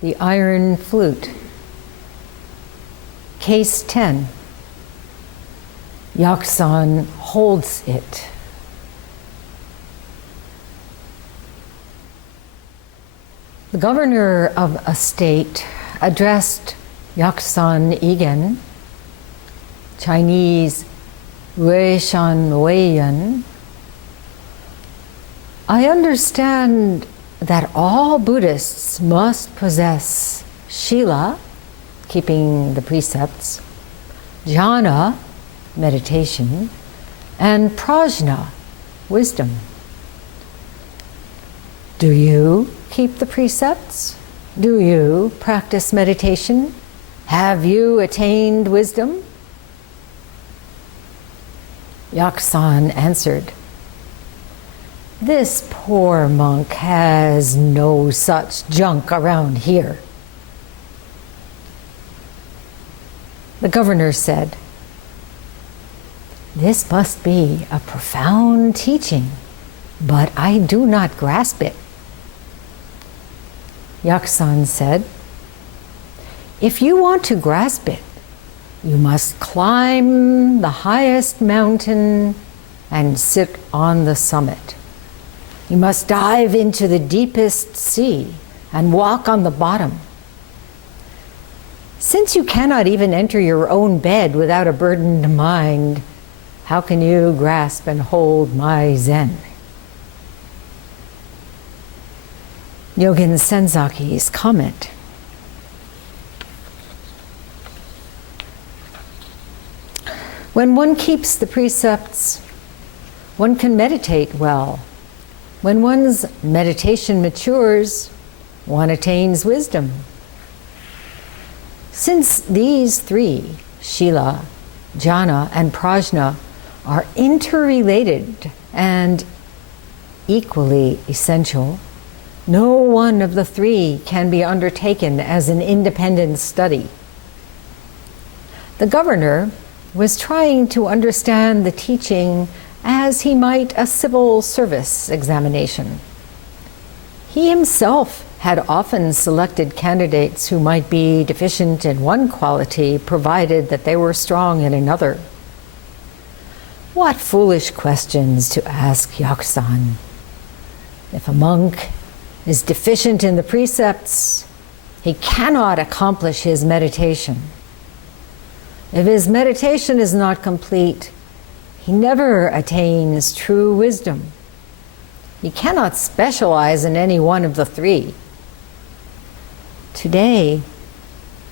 the iron flute. Case 10. Yakusan holds it. The governor of a state addressed Yakusan Igen, Chinese Weishan Weiyan. I understand that all Buddhists must possess Shila, keeping the precepts, jhana, meditation, and prajna, wisdom. Do you keep the precepts? Do you practice meditation? Have you attained wisdom? Yakusan answered, "This poor monk has no such junk around here." The governor said, "This must be a profound teaching, but I do not grasp it." Yakusan said, "If you want to grasp it, you must climb the highest mountain and sit on the summit. You must dive into the deepest sea and walk on the bottom. Since you cannot even enter your own bed without a burdened mind, how can you grasp and hold my Zen?" Yogin Senzaki's comment. When one keeps the precepts, one can meditate well. When one's meditation matures, one attains wisdom. Since these three, Shila, Jhana, and Prajna, are interrelated and equally essential, no one of the three can be undertaken as an independent study. The governor was trying to understand the teaching as he might a civil service examination. He himself had often selected candidates who might be deficient in one quality, provided that they were strong in another. What foolish questions to ask Yakusan. If a monk is deficient in the precepts, he cannot accomplish his meditation. If his meditation is not complete, he never attains true wisdom. He cannot specialize in any one of the three. Today,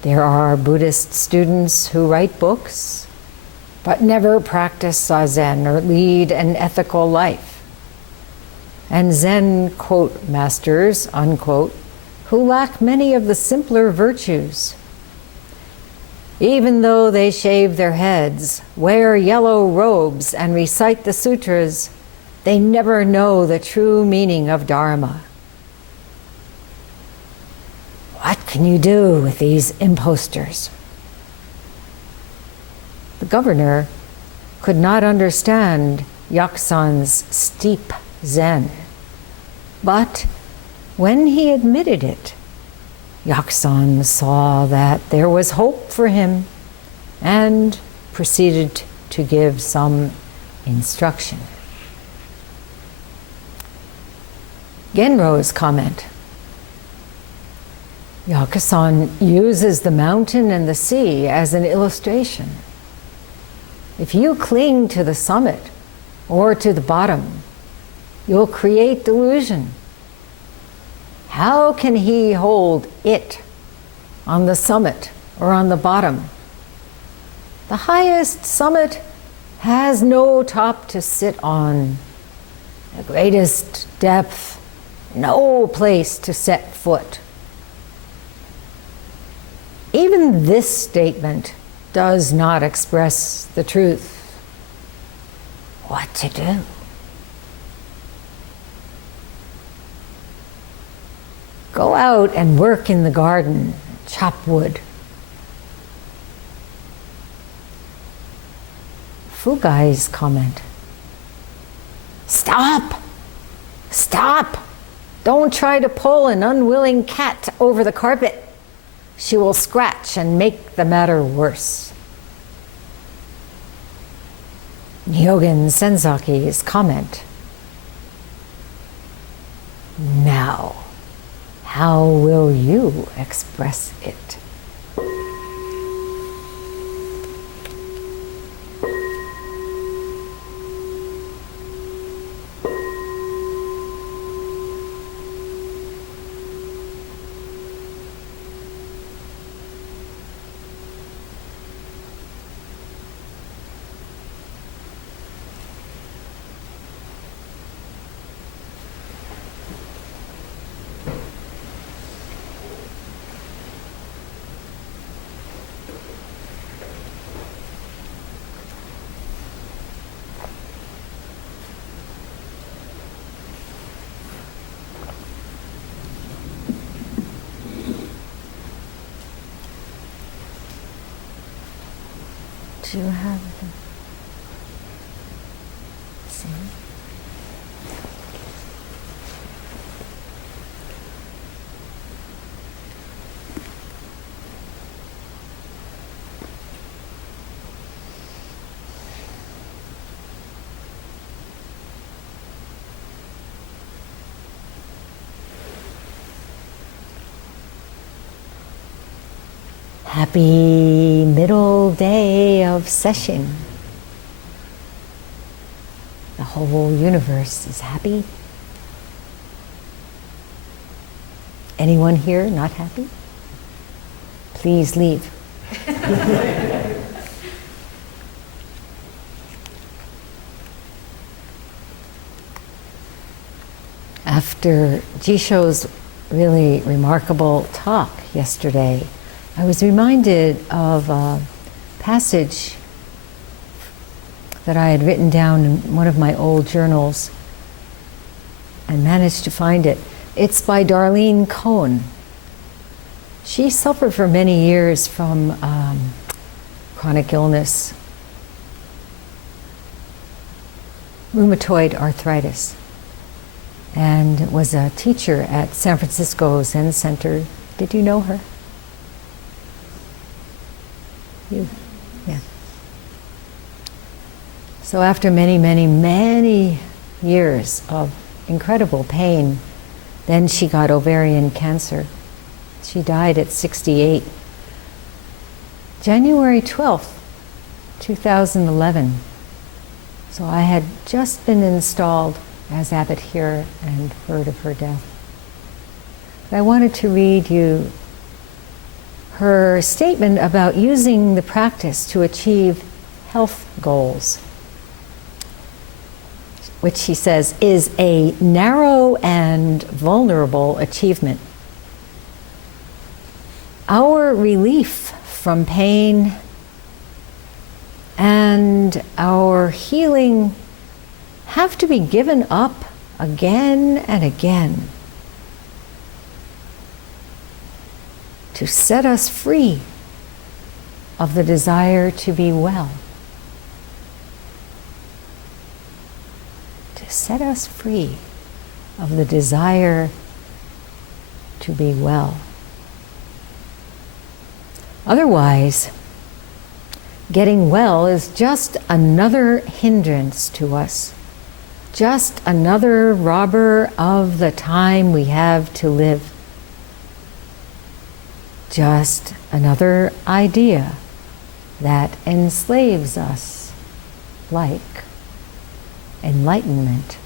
there are Buddhist students who write books, but never practice Zazen or lead an ethical life. And Zen, quote, masters, unquote, who lack many of the simpler virtues. Even though they shave their heads, wear yellow robes, and recite the sutras, they never know the true meaning of Dharma. What can you do with these impostors? The governor could not understand Yakusan's steep Zen, but when he admitted it, Yakusan saw that there was hope for him and proceeded to give some instruction. Genro's comment. Yakusan uses the mountain and the sea as an illustration. If you cling to the summit or to the bottom, you'll create delusion. How can he hold it on the summit or on the bottom? The highest summit has no top to sit on. The greatest depth, no place to set foot. Even this statement does not express the truth. What to do? Go out and work in the garden, chop wood. Fugai's comment. Stop! Stop! Don't try to pull an unwilling cat over the carpet. She will scratch and make the matter worse. Nyogen Senzaki's comment. Now, how will you express it? Do you have the see? Happy middle day of session. The whole universe is happy. Anyone here not happy? Please leave. After Jisho's really remarkable talk yesterday, I was reminded of a passage that I had written down in one of my old journals and managed to find it. It's by Darlene Cohn. She suffered for many years from chronic illness, rheumatoid arthritis, and was a teacher at San Francisco Zen Center. Did you know her? You? Yeah. So after many, many, many years of incredible pain, then she got ovarian cancer. She died at 68. January 12th, 2011. So I had just been installed as abbot here and heard of her death. But I wanted to read you her statement about using the practice to achieve health goals, which she says is a narrow and vulnerable achievement. Our relief from pain and our healing have to be given up again and again to set us free of the desire to be well. To set us free of the desire to be well. Otherwise, getting well is just another hindrance to us, just another robber of the time we have to live. Just another idea that enslaves us, like enlightenment.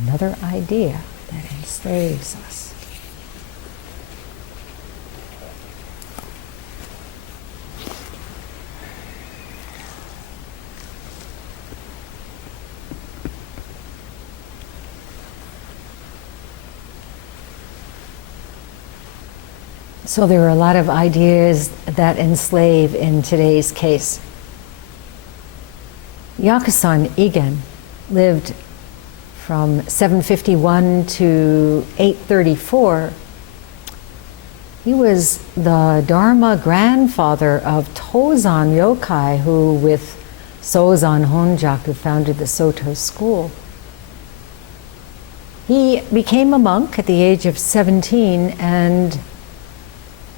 Another idea that enslaves us. So there are a lot of ideas that enslave in today's case. Yakusan Igen lived from 751 to 834. He was the Dharma grandfather of Tozan Yokai, who with Sozan Honjaku founded the Soto school. He became a monk at the age of 17 and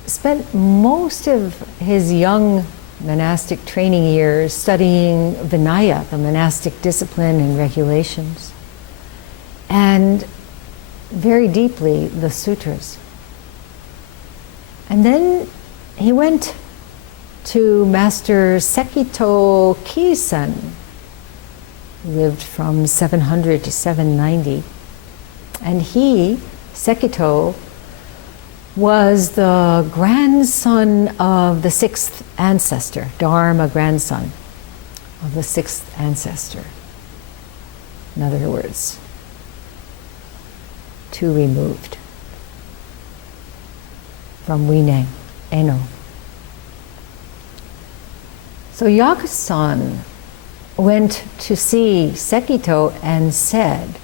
spent most of his young monastic training years studying Vinaya, the monastic discipline and regulations, and very deeply the sutras. And then he went to Master Sekito Kisen, who lived from 700 to 790. And he, Sekito, was the grandson of the sixth ancestor, Dharma grandson of the sixth ancestor. In other words, two removed from Wineng, Eno. So Yakusan went to see Sekito and said,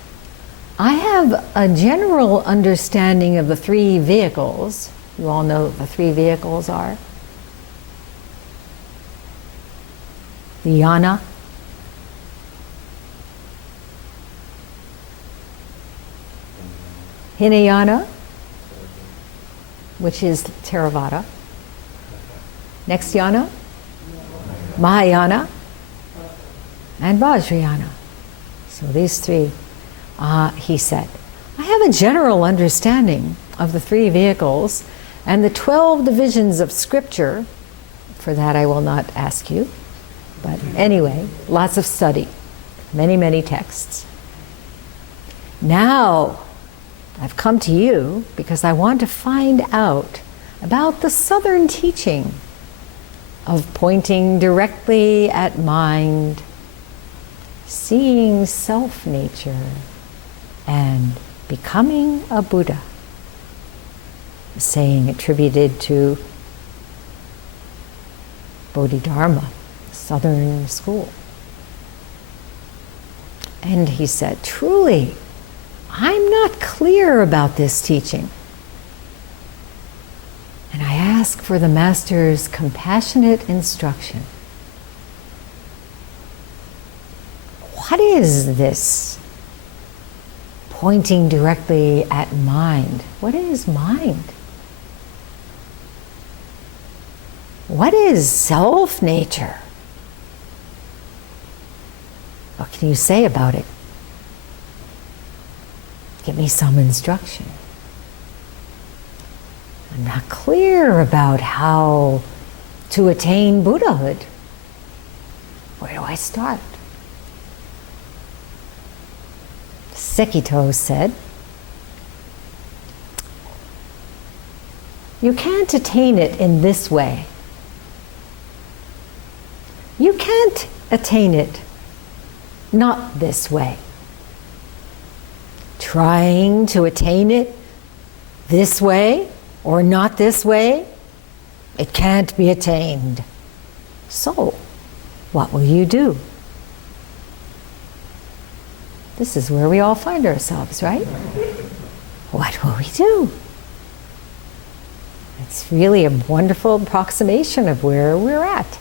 I have a general understanding of the three vehicles. You all know what the three vehicles are. The yana, Hinayana, which is Theravada. Next yana, Mahayana, and Vajrayana. So these three. He said, I have a general understanding of the three vehicles and the 12 divisions of scripture. For that I will not ask you. But anyway, lots of study, many, many texts. Now, I've come to you because I want to find out about the southern teaching of pointing directly at mind, seeing self-nature, and becoming a Buddha. A saying attributed to Bodhidharma, Southern school. And he said, truly, I'm not clear about this teaching. And I ask for the Master's compassionate instruction. What is this pointing directly at mind? What is mind? What is self-nature? What can you say about it? Give me some instruction. I'm not clear about how to attain Buddhahood. Where do I start? Sekito said, you can't attain it in this way. You can't attain it not this way. Trying to attain it this way or not this way, it can't be attained. So, what will you do? This is where we all find ourselves, right? What will we do? It's really a wonderful approximation of where we're at.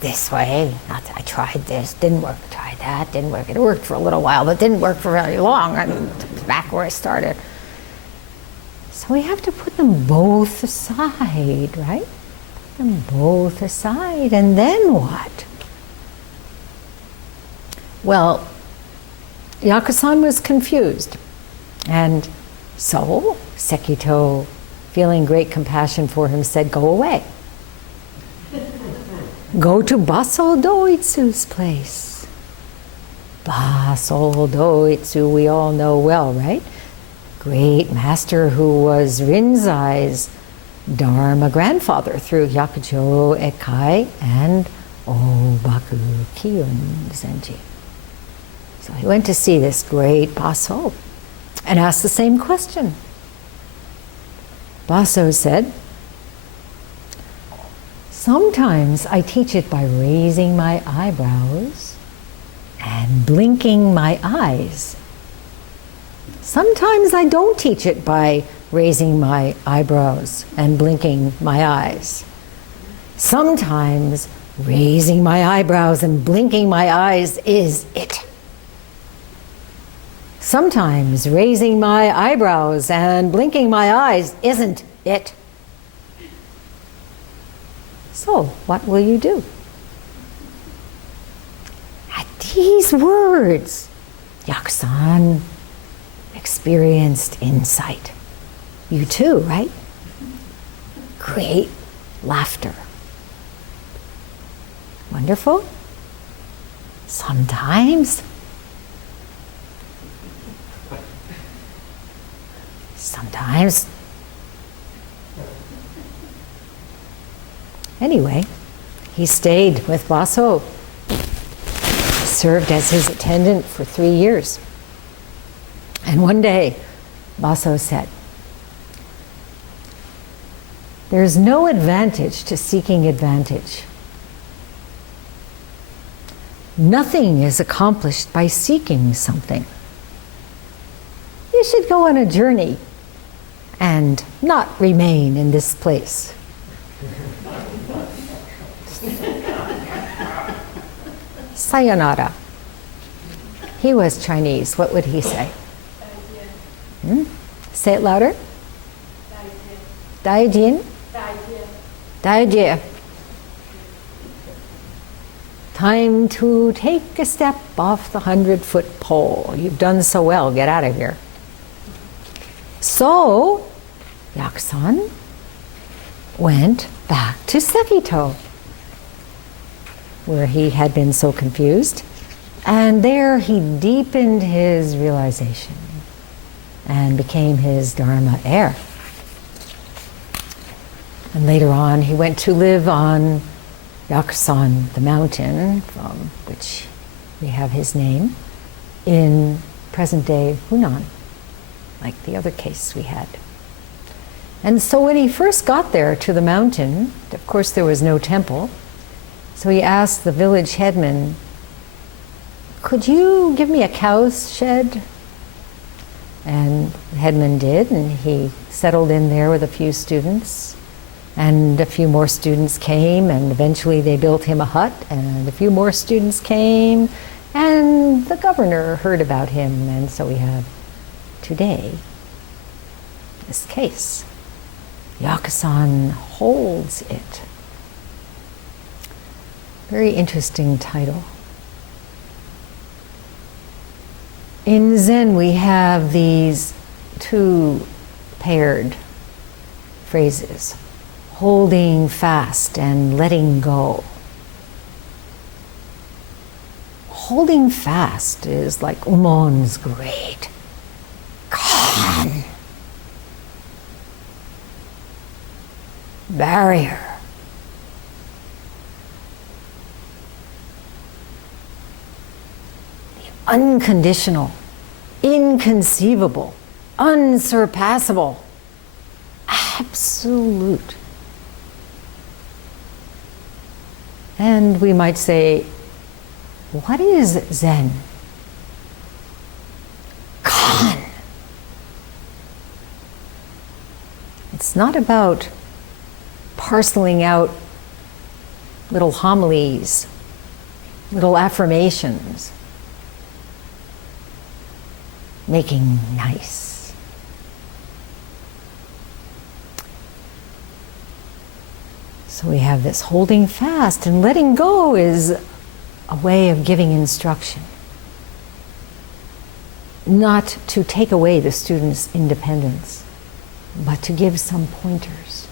This way, I tried this, didn't work, tried that, didn't work. It worked for a little while, but didn't work for very long. I'm back where I started. So we have to put them both aside, right? Put them both aside, and then what? Well, Yakusan was confused, and so Sekito, feeling great compassion for him, said, go away. Go to Baso Doitsu's place. Baso Doitsu, we all know well, right? Great master who was Rinzai's Dharma grandfather through Yakujo Ekkai and Obaku Kyun Zenji. So he went to see this great Baso and asked the same question. Baso said, sometimes I teach it by raising my eyebrows and blinking my eyes. Sometimes I don't teach it by raising my eyebrows and blinking my eyes. Sometimes raising my eyebrows and blinking my eyes is it. Sometimes raising my eyebrows and blinking my eyes isn't it. So, what will you do? At these words, Yakusan experienced insight. You too, right? Great laughter. Wonderful. Sometimes. Sometimes. Anyway, he stayed with Baso, served as his attendant for 3 years. And one day, Baso said, "There's no advantage to seeking advantage. Nothing is accomplished by seeking something. You should go on a journey and not remain in this place." Sayonara. He was Chinese. What would he say? Say it louder. Daijin. Daijie. Time to take a step off the 100-foot pole. You've done so well. Get out of here. So, Yakusan went back to Sekito, where he had been so confused. And there he deepened his realization and became his Dharma heir. And later on, he went to live on Yakusan, the mountain, from which we have his name, in present-day Hunan, like the other case we had. And so when he first got there to the mountain, of course there was no temple, so he asked the village headman, "Could you give me a cow's shed?" And the headman did, and he settled in there with a few students. And a few more students came, and eventually they built him a hut, and a few more students came, and the governor heard about him, and so we have today this case. Yakusan holds it. Very interesting title. In Zen, we have these two paired phrases: holding fast and letting go. Holding fast is like Umon's great Kan barrier. The unconditional, inconceivable, unsurpassable, absolute. And we might say, what is Zen? Kan. It's not about parceling out little homilies, little affirmations, making nice. So we have this holding fast, and letting go is a way of giving instruction. Not to take away the student's independence, but to give some pointers.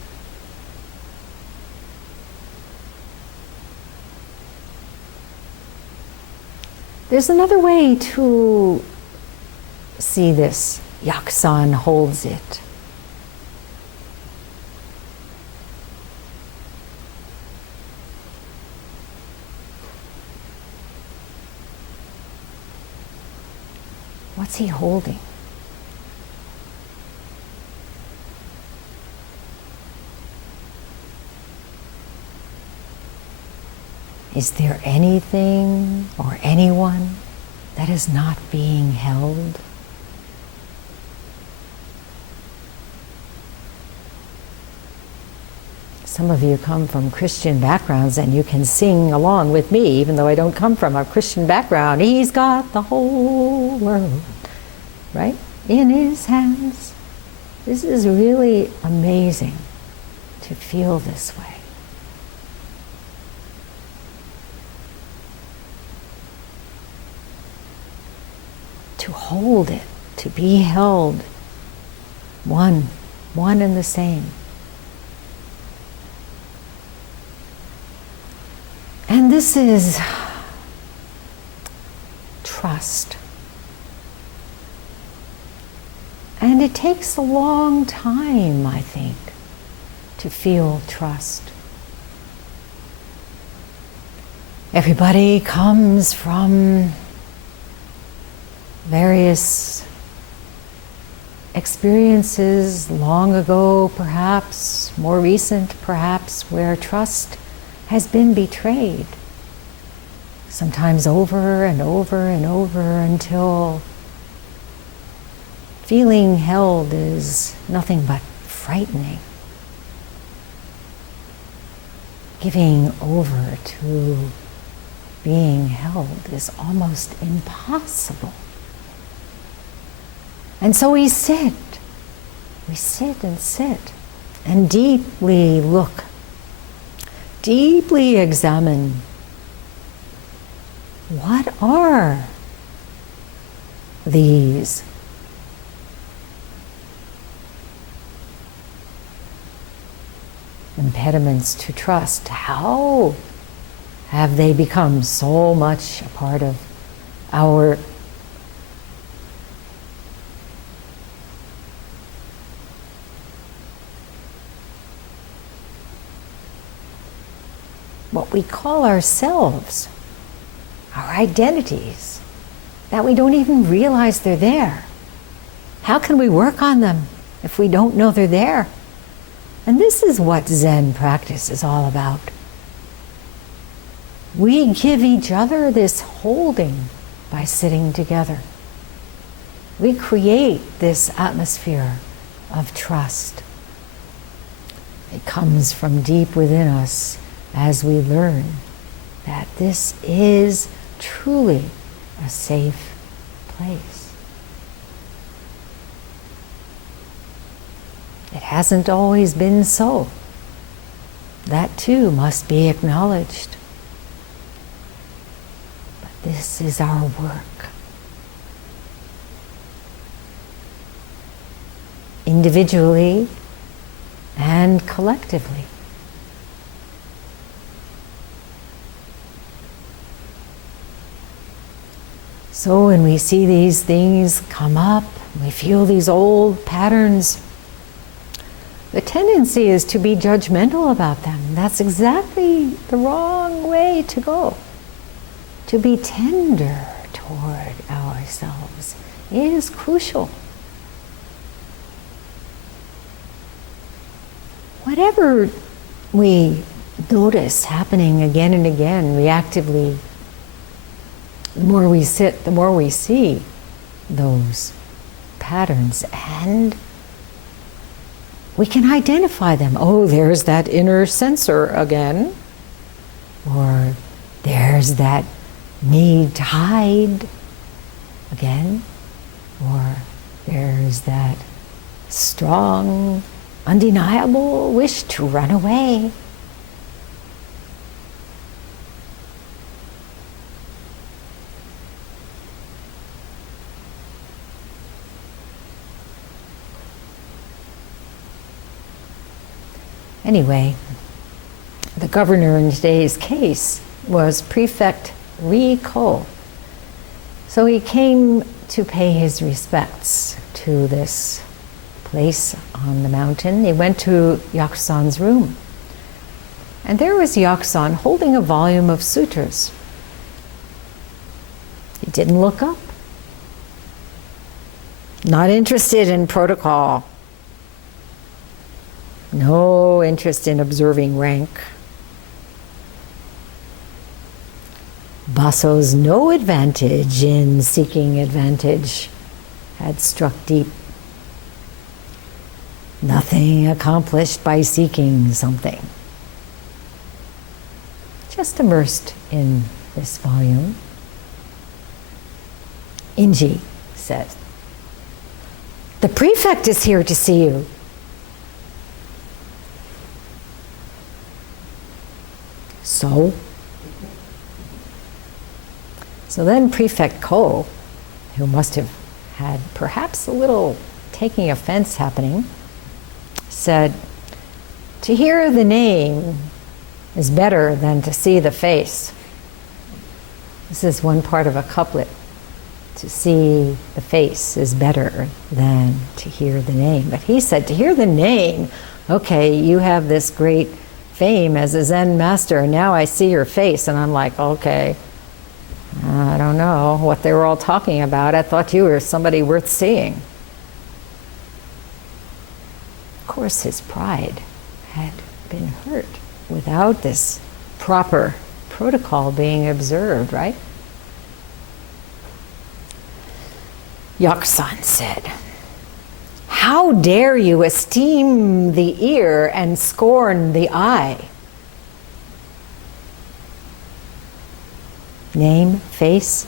There's another way to see this. Yakusan holds it. What's he holding? Is there anything or anyone that is not being held? Some of you come from Christian backgrounds and you can sing along with me, even though I don't come from a Christian background. He's got the whole world right? In his hands. This is really amazing to feel this way. To hold it, to be held, one and the same. And this is trust. And it takes a long time, I think, to feel trust. Everybody comes from various experiences long ago, perhaps, more recent, perhaps, where trust has been betrayed. Sometimes over and over and over until feeling held is nothing but frightening. Giving over to being held is almost impossible. And so we sit and sit, and deeply look, deeply examine. What are these? Impediments to trust? How have they become so much a part of our what we call ourselves, our identities, that we don't even realize they're there? How can we work on them if we don't know they're there? And this is what Zen practice is all about. We give each other this holding by sitting together. We create this atmosphere of trust. It comes from deep within us as we learn that this is truly a safe place. It hasn't always been so. That too must be acknowledged. But this is our work. Individually and collectively. So when we see these things come up, we feel these old patterns, the tendency is to be judgmental about them. That's exactly the wrong way to go. To be tender toward ourselves is crucial. Whatever we notice happening again and again, reactively, the more we sit, the more we see those patterns, and we can identify them. Oh, there's that inner censor again, or there's that need to hide again, or there's that strong, undeniable wish to run away. Anyway, the governor in today's case was Prefect Riko. So he came to pay his respects to this place on the mountain. He went to Yakusan's room. And there was Yakusan holding a volume of sutras. He didn't look up. Not interested in protocol. No interest in observing rank. Baso's no advantage in seeking advantage had struck deep. Nothing accomplished by seeking something. Just immersed in this volume. Inji said, The prefect is here to see you. So then Prefect Ko, who must have had perhaps a little taking offense happening, said, "To hear the name is better than to see the face." This is one part of a couplet. To see the face is better than to hear the name. But he said, to hear the name, okay, you have this great fame as a Zen master, and now I see your face, and I'm like, okay, I don't know what they were all talking about. I thought you were somebody worth seeing. Of course, his pride had been hurt without this proper protocol being observed, right? Yakusan said, "How dare you esteem the ear and scorn the eye?" Name, face,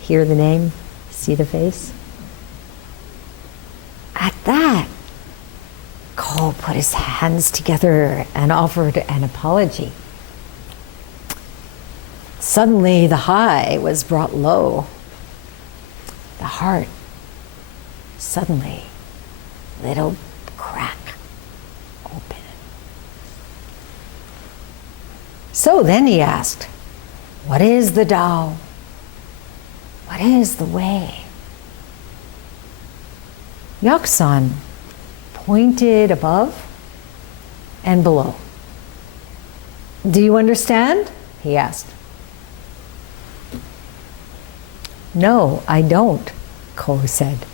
hear the name, see the face. At that, Ko put his hands together and offered an apology. Suddenly the high was brought low. The heart, suddenly, little crack open. So then he asked, "What is the Tao? What is the way?" Yakusan pointed above and below. "Do you understand?" he asked. "No, I don't," Ko said.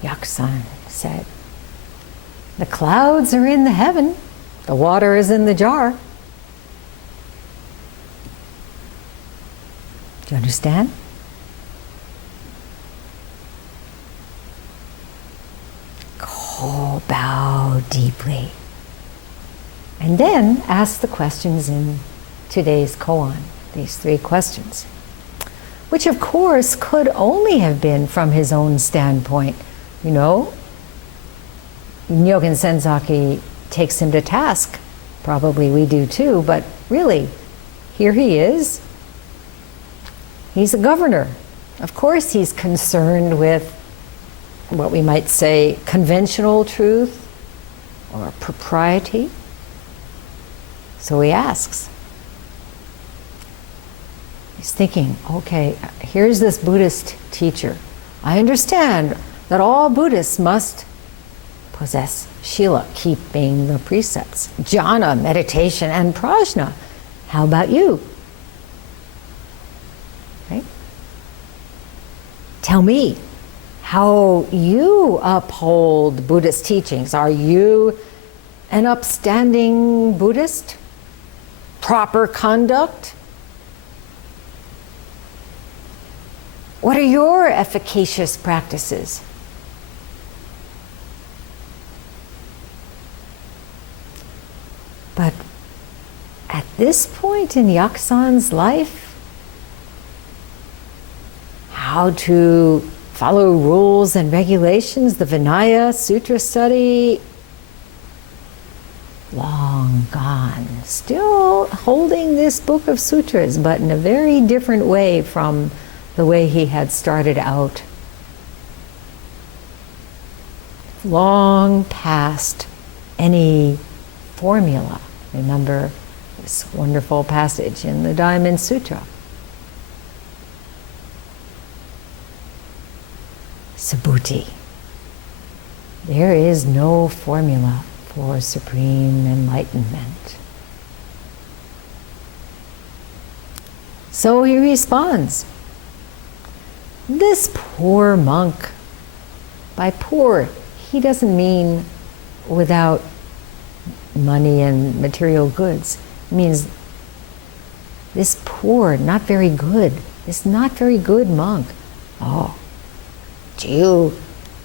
Yakusan said, "The clouds are in the heaven, the water is in the jar." Do you understand? Ko bowed deeply and then asked the questions in today's koan, these 3 questions, which of course could only have been from his own standpoint. You know, Nyogen Senzaki takes him to task. Probably we do too, but really, here he is. He's a governor. Of course he's concerned with what we might say conventional truth or propriety. So he asks. He's thinking, okay, here's this Buddhist teacher. I understand that all Buddhists must possess Shila, keeping the precepts, jhana, meditation, and prajna. How about you? Right? Tell me how you uphold Buddhist teachings. Are you an upstanding Buddhist? Proper conduct? What are your efficacious practices? But at this point in Yakusan's life, how to follow rules and regulations, the Vinaya, Sutra study, long gone. Still holding this book of sutras, but in a very different way from the way he had started out. Long past any formula. Remember this wonderful passage in the Diamond Sutra. Subhuti. There is no formula for supreme enlightenment. So he responds, this poor monk, by poor, he doesn't mean without money and material goods. It means this poor, not very good, this not very good monk. Oh, do you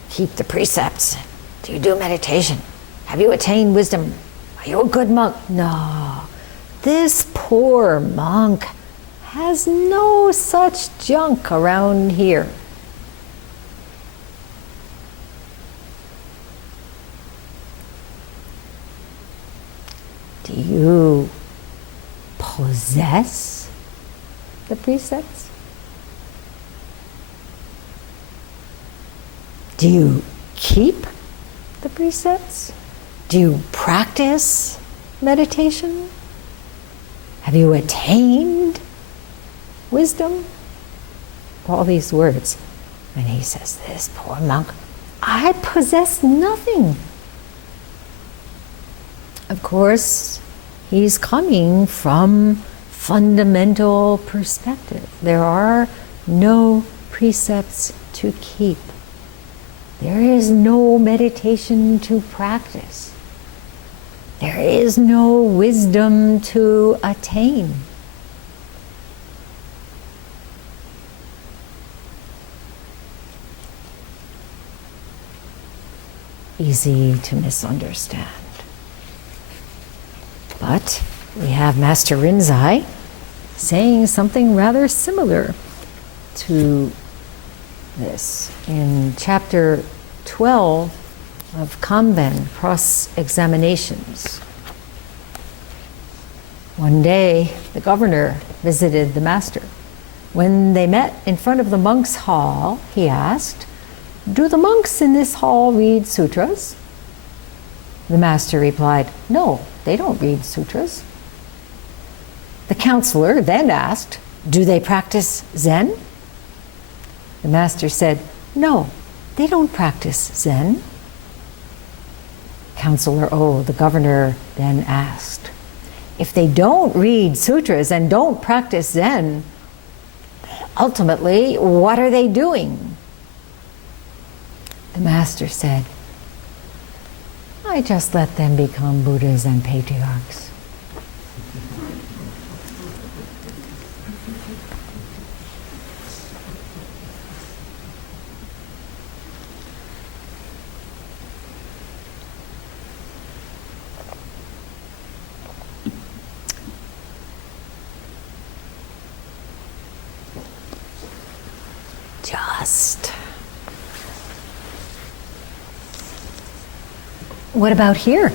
keep the precepts? Do you do meditation? Have you attained wisdom? Are you a good monk? No. This poor monk has no such junk around here. Do you possess the precepts? Do you keep the precepts? Do you practice meditation? Have you attained wisdom? All these words. And he says, this poor monk, I possess nothing. Of course, he's coming from fundamental perspective. There are no precepts to keep. There is no meditation to practice. There is no wisdom to attain. Easy to misunderstand. But we have Master Rinzai saying something rather similar to this in chapter 12 of Kanben, Cross-Examinations. One day, the governor visited the master. When they met in front of the monks' hall, he asked, "Do the monks in this hall read sutras?" The master replied, "No, they don't read sutras." The counselor then asked, "Do they practice Zen?" The master said, "No, they don't practice Zen." Counselor O, the governor, then asked, "If they don't read sutras and don't practice Zen, ultimately, what are they doing?" The master said, "I just let them become Buddhas and patriarchs." Just. What about here?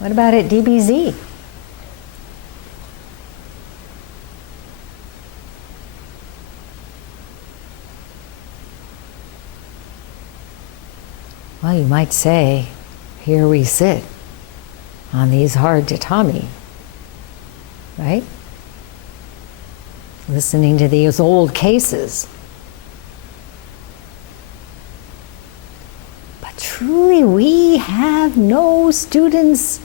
What about at DBZ? Well, you might say, here we sit on these hard tatami, right? Listening to these old cases. But truly, we have no students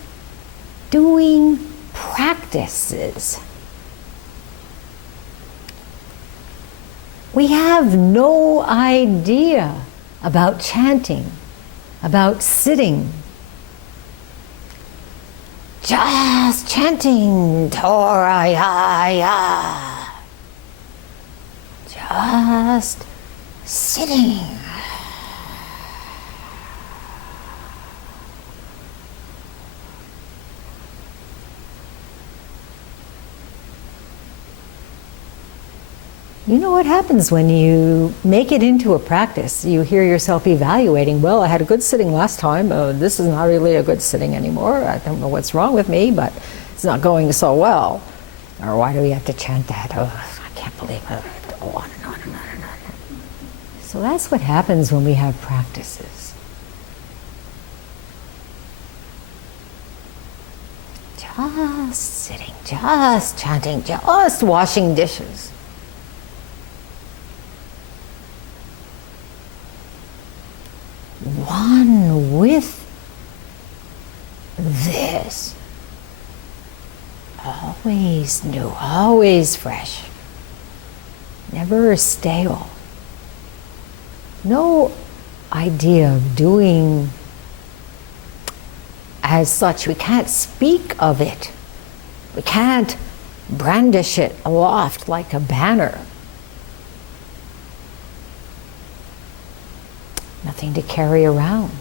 doing practices. We have no idea about chanting, about sitting. Just chanting Toraya. Just sitting. You know what happens when you make it into a practice? You hear yourself evaluating, well, I had a good sitting last time. This is not really a good sitting anymore. I don't know what's wrong with me, but it's not going so well. Or why do we have to chant that? Oh, I can't believe it. Go on and on and on and on. So that's what happens when we have practices. Just sitting, just chanting, just washing dishes. One with this. Always new, always fresh. Never stale. No idea of doing as such. We can't speak of it. We can't brandish it aloft like a banner. Nothing to carry around.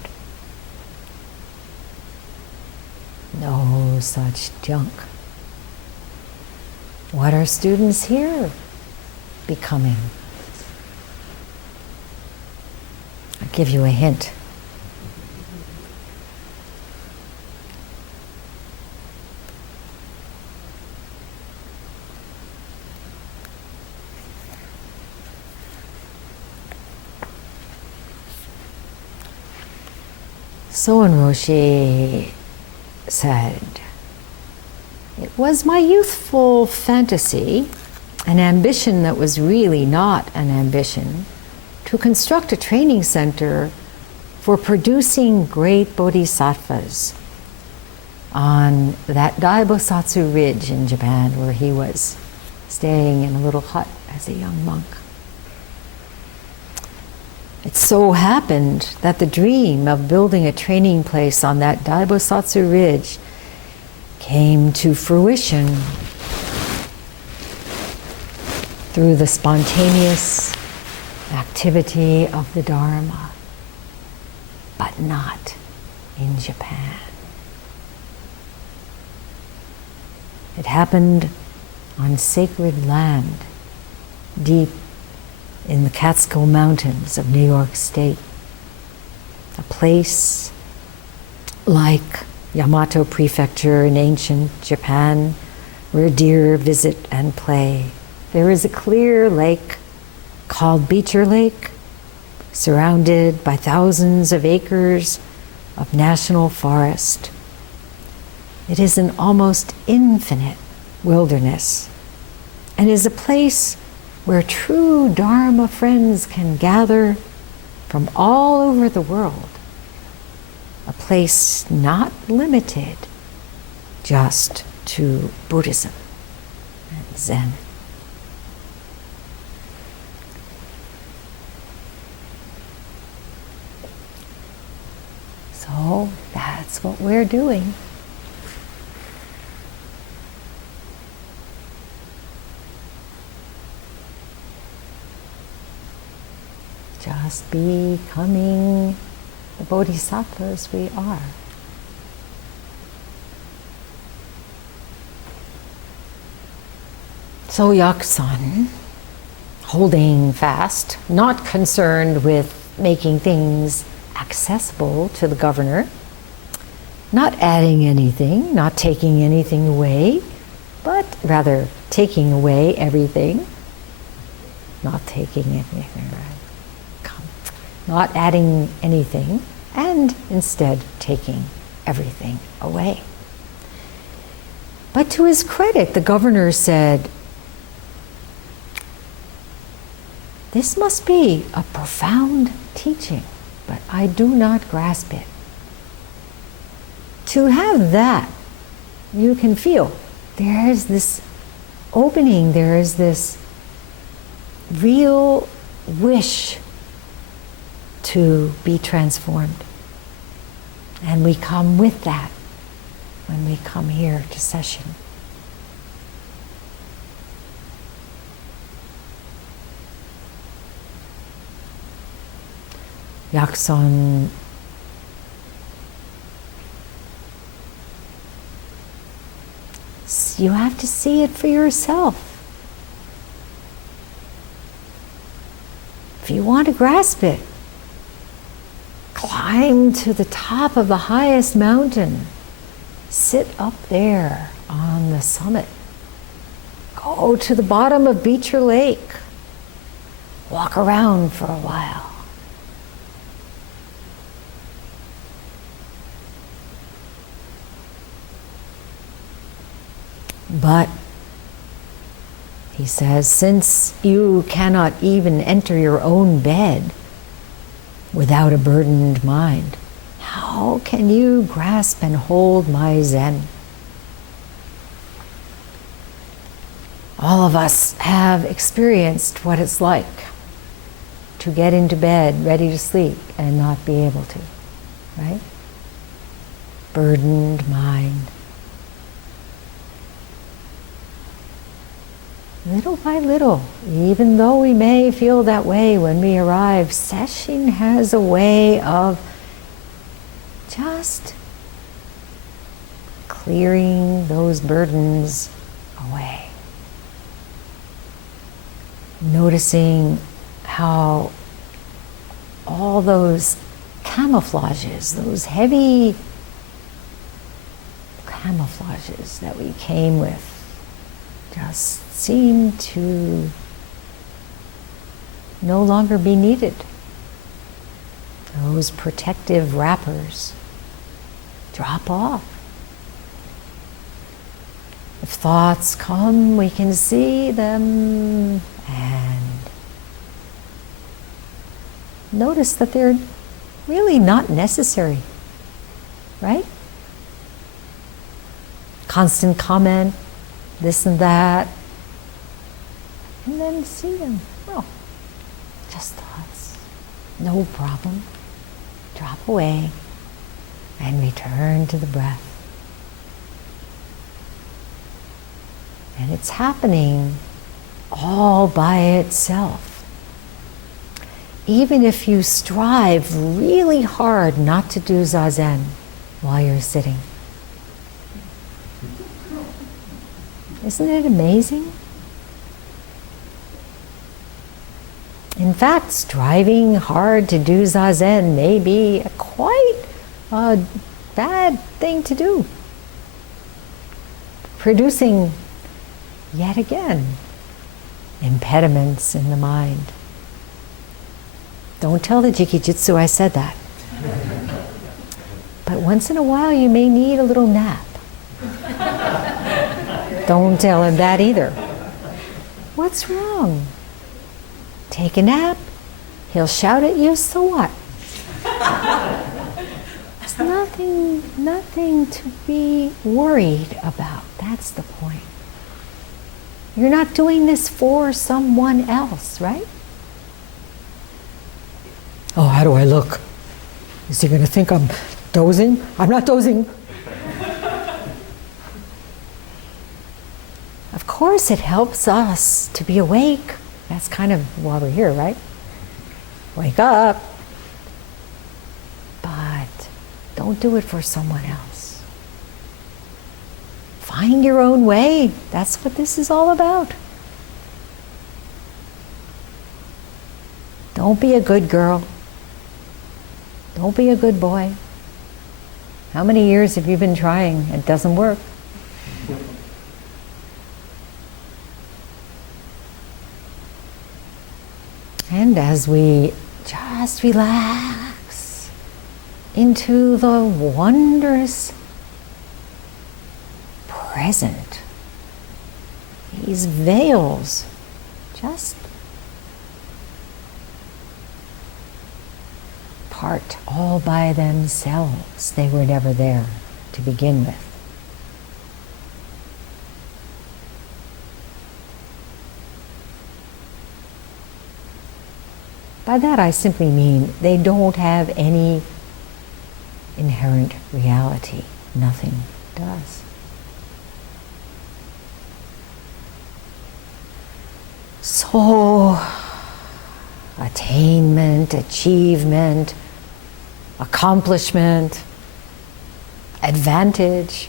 No such junk. What are students here becoming? I'll give you a hint. Soen Roshi said, "It was my youthful fantasy, an ambition that was really not an ambition, to construct a training center for producing great bodhisattvas on that Daibosatsu ridge in Japan where he was staying in a little hut as a young monk. It so happened that the dream of building a training place on that Daibosatsu ridge came to fruition through the spontaneous activity of the Dharma, but not in Japan. It happened on sacred land, deep in the Catskill Mountains of New York State, a place like Yamato Prefecture in ancient Japan, where deer visit and play. There is a clear lake called Beecher Lake, surrounded by thousands of acres of national forest. It is an almost infinite wilderness and is a place where true Dharma friends can gather from all over the world. A place not limited just to Buddhism and Zen. So that's what we're doing. Just becoming the bodhisattvas we are. So Yakusan, holding fast, not concerned with making things accessible to the governor, not adding anything, not taking anything away, but rather taking away everything, not taking anything, right? Not adding anything, and instead taking everything away. But to his credit, the governor said, "This must be a profound teaching, but I do not grasp it." To have that, you can feel there is this opening, there is this real wish to be transformed. And we come with that when we come here to session. Yakusan you have to see it for yourself. If you want to grasp it, climb to the top of the highest mountain. Sit up there on the summit. Go to the bottom of Beecher Lake. Walk around for a while. But, he says, since you cannot even enter your own bed without a burdened mind, how can you grasp and hold my Zen? All of us have experienced what it's like to get into bed ready to sleep and not be able to, right? Burdened mind. Little by little, even though we may feel that way when we arrive, sesshin has a way of just clearing those burdens away. Noticing how all those camouflages, those heavy camouflages that we came with, just seem to no longer be needed. Those protective wrappers drop off. If thoughts come, we can see them and notice that they're really not necessary, right? Constant comment, this and that, and then see them. Oh, just thoughts, no problem. Drop away and return to the breath. And it's happening all by itself. Even if you strive really hard not to do zazen while you're sitting. Isn't it amazing? In fact, striving hard to do zazen may be quite a bad thing to do. Producing, yet again, impediments in the mind. Don't tell the Jikijitsu I said that. But once in a while you may need a little nap. Don't tell him that either. What's wrong? Take a nap. He'll shout at you, so what? It's nothing to be worried about. That's the point. You're not doing this for someone else, right? Oh, how do I look? Is he going to think I'm dozing? I'm not dozing. Of course, it helps us to be awake. That's kind of why we're here, right? Wake up. But don't do it for someone else. Find your own way. That's what this is all about. Don't be a good girl. Don't be a good boy. How many years have you been trying? It doesn't work. And as we just relax into the wondrous present, these veils just part all by themselves. They were never there to begin with. By that I simply mean they don't have any inherent reality. Nothing does. So, attainment, achievement, accomplishment, advantage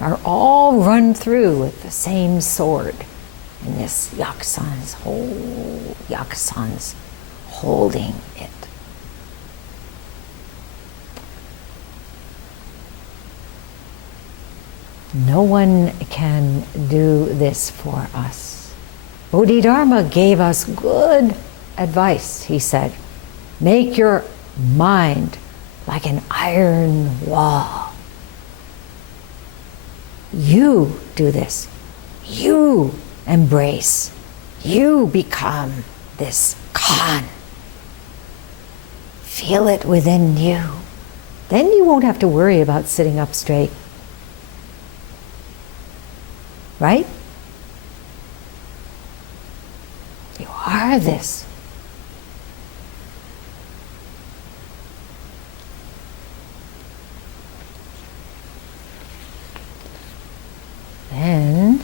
are all run through with the same sword in this Yakusan's holding it. No one can do this for us. Bodhidharma gave us good advice. He said, make your mind like an iron wall. You do this. You embrace. You become this Khan. Feel it within you. Then you won't have to worry about sitting up straight. Right? You are this. Then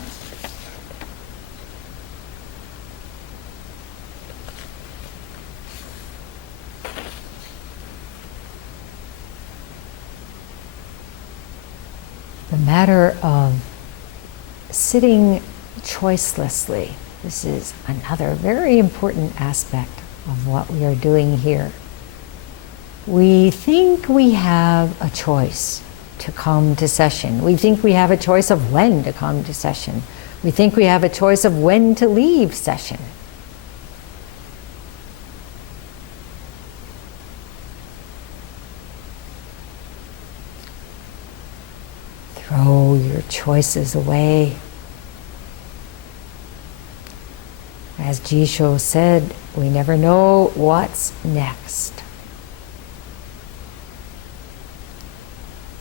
the matter of sitting choicelessly. This is another very important aspect of what we are doing here. We think we have a choice to come to session. We think we have a choice of when to come to session. We think we have a choice of when to leave session. throw your choices away. As Jisho said, we never know what's next.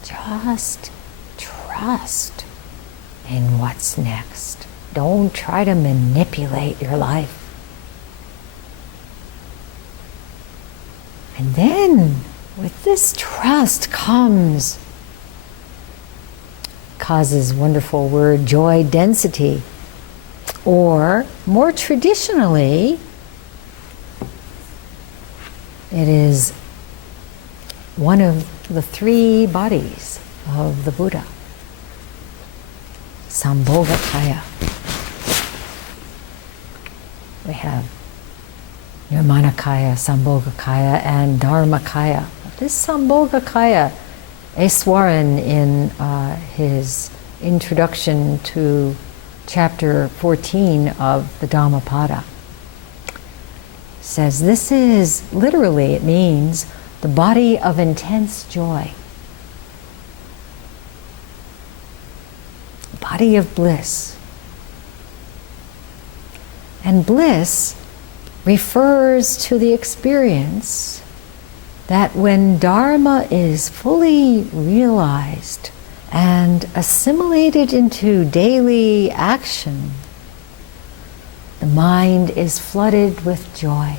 Just trust in what's next. Don't try to manipulate your life. And then, with this trust causes wonderful word, joy density. Or, more traditionally, it is one of the three bodies of the Buddha. Sambhogakaya. We have Nirmanakaya, Sambhogakaya, and Dharmakaya. This Sambhogakaya, Eswaran in his introduction to chapter 14 of the Dhammapada, says this is, literally it means, the body of intense joy. Body of bliss. And bliss refers to the experience that when Dharma is fully realized and assimilated into daily action, the mind is flooded with joy.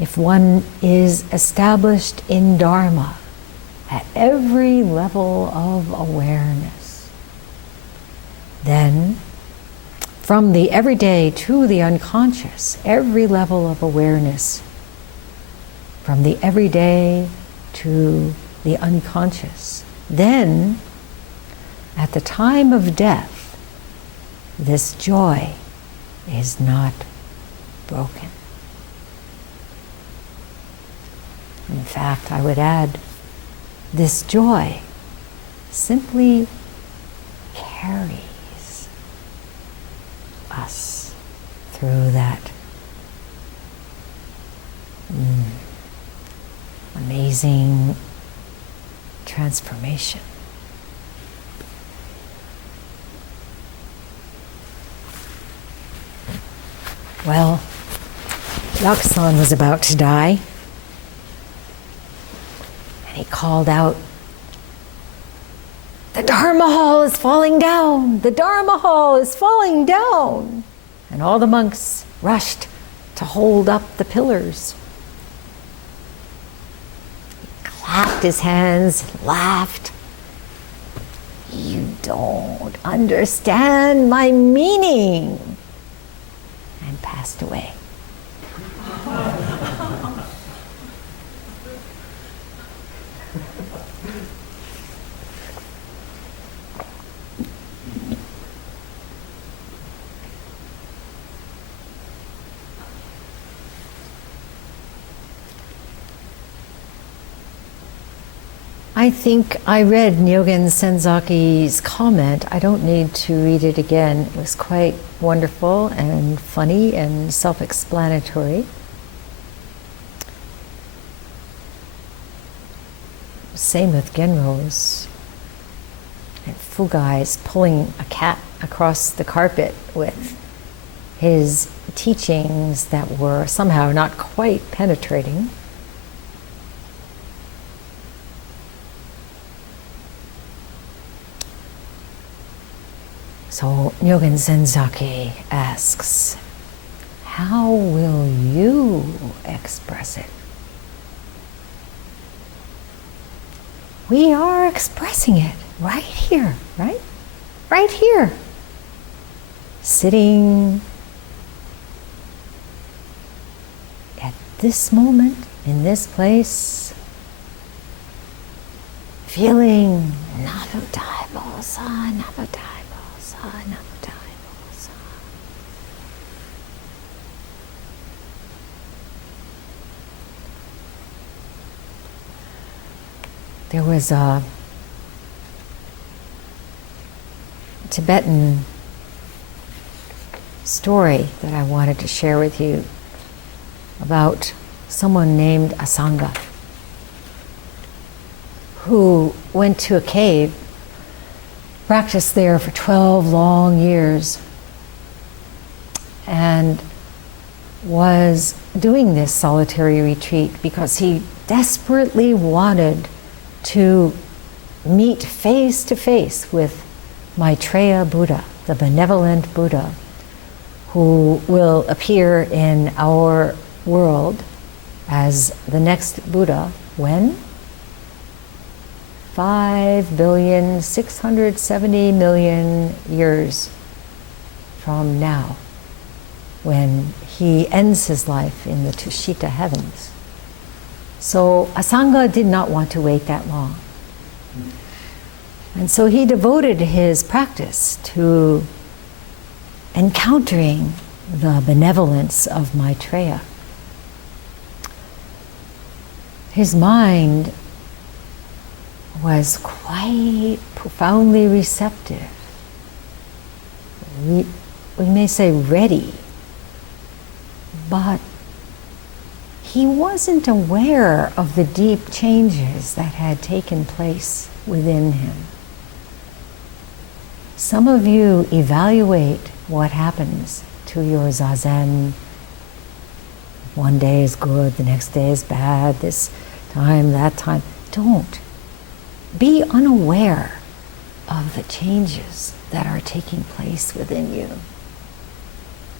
If one is established in Dharma at every level of awareness, then from the everyday to the unconscious, every level of awareness, from the everyday to the unconscious, then at the time of death, this joy is not broken. In fact, I would add, this joy simply carries us through that amazing transformation. Well, Yakusan was about to die, and he called out, "The Dharma Hall is falling down! The Dharma Hall is falling down!" And all the monks rushed to hold up the pillars. He clapped his hands, laughed. "You don't understand my meaning," and passed away. I think I read Nyogen Senzaki's comment. I don't need to read it again. It was quite wonderful and funny and self-explanatory. Same with Genro's. And Fugai's pulling a cat across the carpet with his teachings that were somehow not quite penetrating. So Nyogen Senzaki asks, how will you express it? We are expressing it right here, right? Right here. Sitting at this moment, in this place, feeling Nabudai-bosa, Nabudai-bosa, Nabudai-bosa. There was a Tibetan story that I wanted to share with you about someone named Asanga. who went to a cave, practiced there for 12 long years, and was doing this solitary retreat because he desperately wanted to meet face to face with Maitreya Buddha, the benevolent Buddha, who will appear in our world as the next Buddha when? 5,670,000,000 years from now, when he ends his life in the Tushita heavens. So Asanga did not want to wait that long. And so he devoted his practice to encountering the benevolence of Maitreya. His mind was quite profoundly receptive. We may say ready, but he wasn't aware of the deep changes that had taken place within him. Some of you evaluate what happens to your zazen. One day is good, the next day is bad, this time, that time. Don't. Be unaware of the changes that are taking place within you.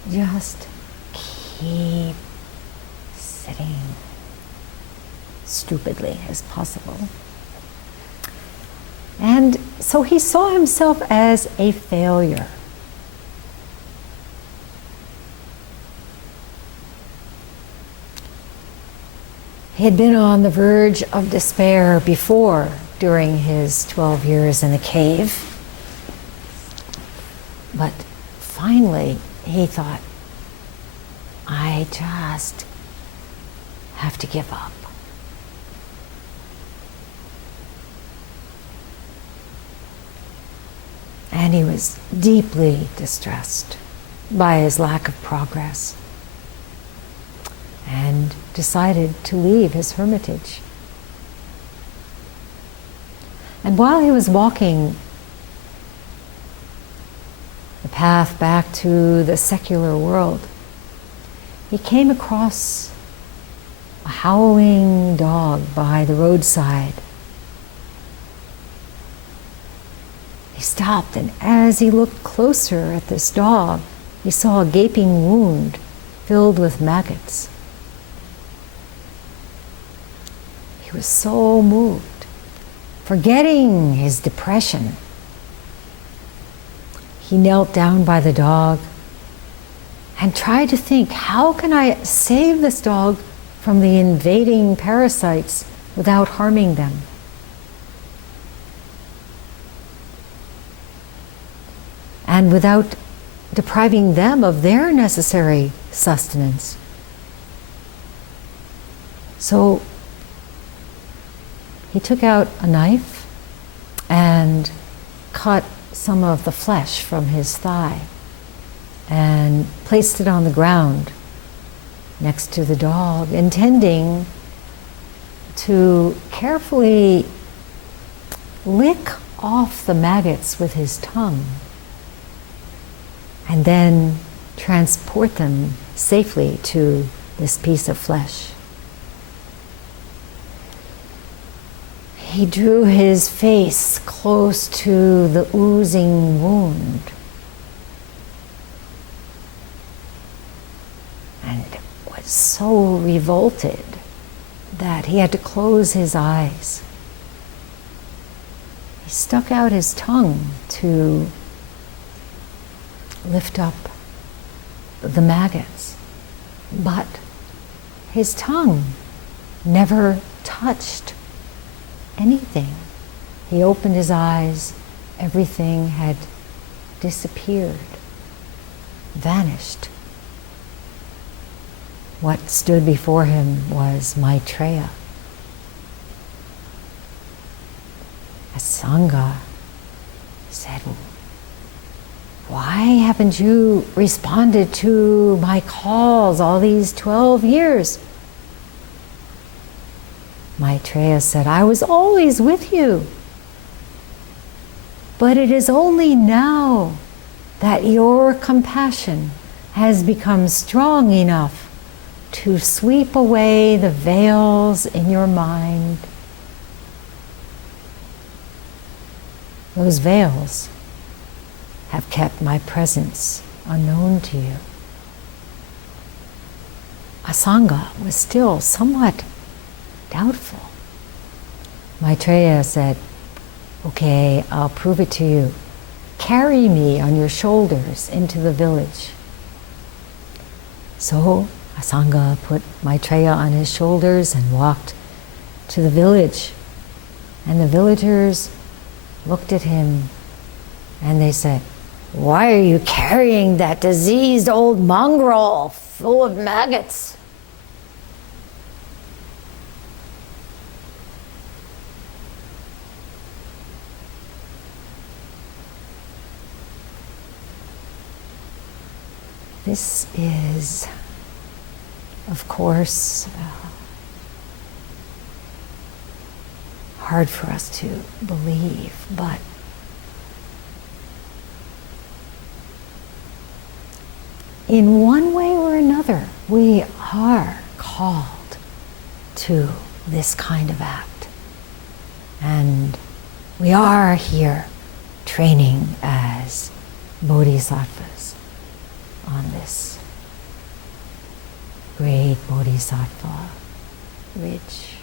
Just keep sitting stupidly as possible. And so he saw himself as a failure. He had been on the verge of despair before, during his 12 years in the cave. But finally, he thought, I just have to give up. And he was deeply distressed by his lack of progress and decided to leave his hermitage. And while he was walking the path back to the secular world, he came across a howling dog by the roadside. He stopped, and as he looked closer at this dog, he saw a gaping wound filled with maggots. He was so moved. Forgetting his depression, he knelt down by the dog and tried to think, how can I save this dog from the invading parasites without harming them? And without depriving them of their necessary sustenance. So he took out a knife and cut some of the flesh from his thigh and placed it on the ground next to the dog, intending to carefully lick off the maggots with his tongue and then transport them safely to this piece of flesh. He drew his face close to the oozing wound and was so revolted that he had to close his eyes. He stuck out his tongue to lift up the maggots, but his tongue never touched anything. He opened his eyes, everything had disappeared, vanished. What stood before him was Maitreya. Asanga said, why haven't you responded to my calls all these 12 years? Maitreya said, I was always with you. But it is only now that your compassion has become strong enough to sweep away the veils in your mind. Those veils have kept my presence unknown to you. Asanga was still somewhat doubtful. Maitreya said, okay, I'll prove it to you. Carry me on your shoulders into the village. So Asanga put Maitreya on his shoulders and walked to the village. And the villagers looked at him and they said, why are you carrying that diseased old mongrel full of maggots? This is, of course, hard for us to believe, but in one way or another, we are called to this kind of act. And we are here training as bodhisattvas on this great bodhisattva ridge.